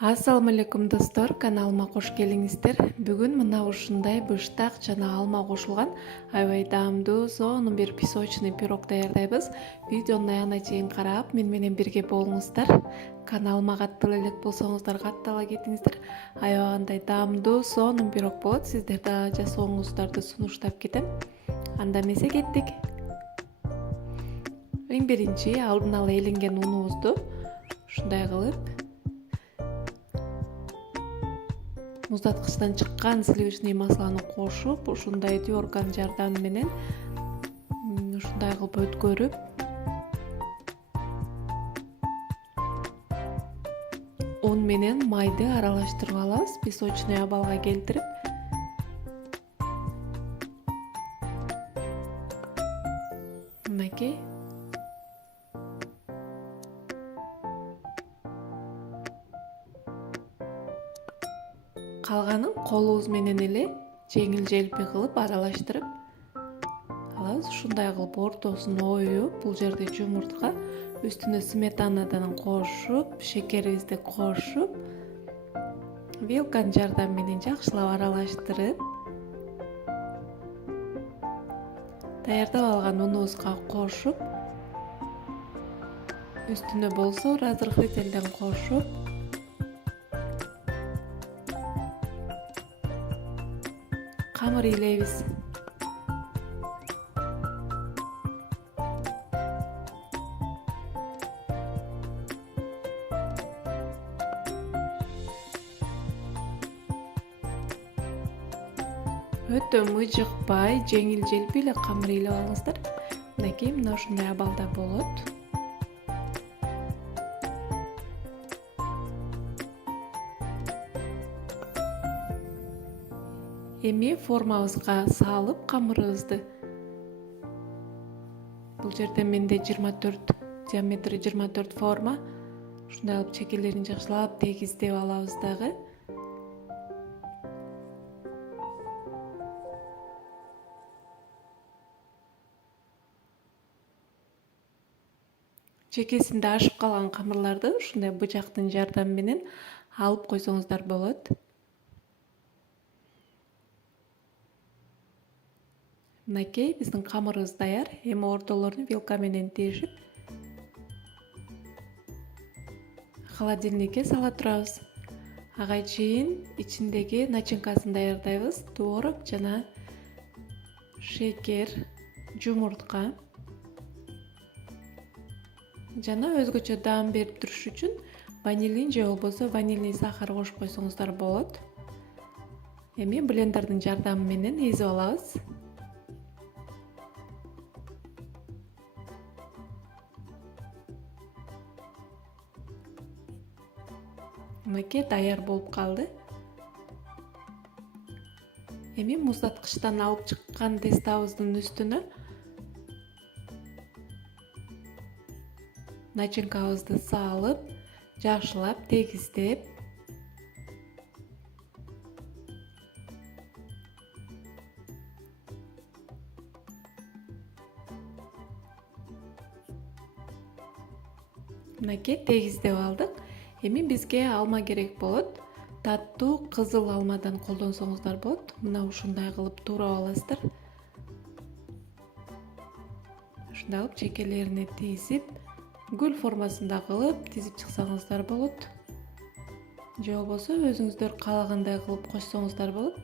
Ассаламу алейкум достор, каналыма кош келиңиздер. Бүгүн мына ушундай быштак жана алма кошулган аябай даамдуу сонун бир песочный пирог даярдайбыз. Видеонун аягына чейин карап, мен менен бирге болуңуздар. Каналыма каттала элек болсоңуздар, каттала кетиңиздер. Аябагандай даамдуу сонун пирог болот. Сиздер да жасооңуздарды сунуштап кетем. Анда эмесе кеттик. Эң биринчи алдын ала эленген унубузду ушундай кылып муздаткычтан чыккан сливочный масланы кошуп, ушундай терканын жардамы менен ушундай кылып өткөрүп, он менен майды аралаштырып алабыз, песочный абалга келтирип. Мынакей. Калганын колубуз менен эле жеңил желпи кылып аралаштырып алабыз. Ушундай кылып ортосун оюп, бул жерде жумуртка, үстүнө сметанадан кошуп, шекерибизди кошуп, вилканын жардамы менен жакшылап аралаштырып, даярдап алган унубузга кошуп, үстүнө болсо разрыхлительден кошуп, камыр илейбиз. Өтө мыжыкпай, жеңил желпи эле камыр илеп алыңыздар. Мынакей мына ушундай абалда болот. Эми формабызга салып камырыбызды. Бул жерде менде 24, диаметри 24 форма. Ушундай алып чекелерин жакшылап тегиздеп алабыз дагы. Чекесинде ашып калган камырларды ушундай бычактын жардамы менен алып койсоңуздар болот. Мынакей биздин камырыбыз даяр. Эми ортолорун вилка менен тешип холодильникке сала турабыз. Ага чейин ичиндеги начинкасын даярдайбыз. Творог жана шекер, жумуртка жана өзгөчө даам берип туруш үчүн ванилин же болбосо ванильный сахар кошуп койсоңуздар болот. Эми блендердин жардамы менен эзип алабыз. Мынакей даяр болуп калды. Эми муздаткычтан алып чыккан тестабыздын үстүнө начинкабызды салып, жакшылап тегиздеп, мынакей тегиздеп алдык. Эми бизге алма керек болот. Таттуу кызыл алмадан колдонсоңуздар болот. Мына ушундай кылып туурап аласыздар. Ушундай кылып чекелерине тизип, гүл формасында кылып тизип чыксаңыздар болот. Же болбосо өзүңүздөр каалагандай кылып кошсоңуздар болот.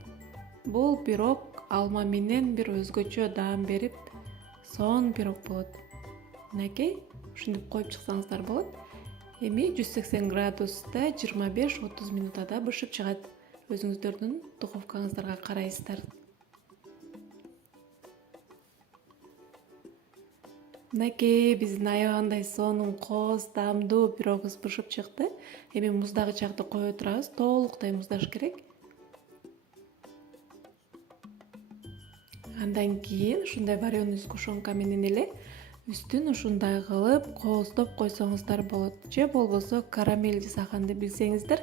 Бул пирог алма менен бир өзгөчө даам берип, сонун пирог болот. Мынакей ушинтип коюп чыксаңыздар болот. Эми 180 градуста 25-30 минутада бышып чыгат. Өзүңүздөрдүн духовкаңыздарга карайсыздар. Мынакей биздин аябагандай сонун кооз даамдуу пирогубуз бышып чыкты. Эми муздагычакты кое турабыз. Толуктай муздаш керек. Андан кийин ушундай вареный сгущенка менен эле үстүн ушундай кылып кооздоп койсоңуздар болот. Же болбосо карамель жасаганды билсеңиздер,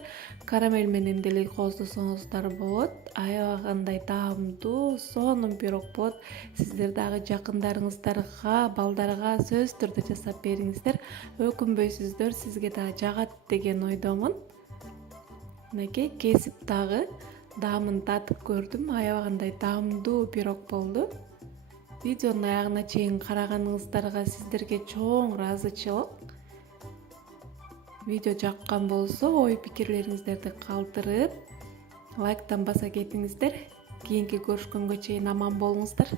карамель менен деле кооздосоңуздар болот. Аябагандай даамдуу, сонун пирог болот. Сиздер дагы жакындарыңыздарга, балдарга сөзсүз түрдө жасап бериңиздер. Өкүнбөйсүздөр, сизге дагы жагат деген ойдомун. мынакей кесип дагы даамын татып көрдүм. Аябагандай даамдуу пирог болду. Видеонун аягына чейин караганыңыздарга сиздерге чоң ыраазычылык. Видео жаккан болсо ой пикирлериңиздерди калтырып, лайктан баса кетиңиздер. Кийинки көрүшкөнгө чейин аман болуңуздар.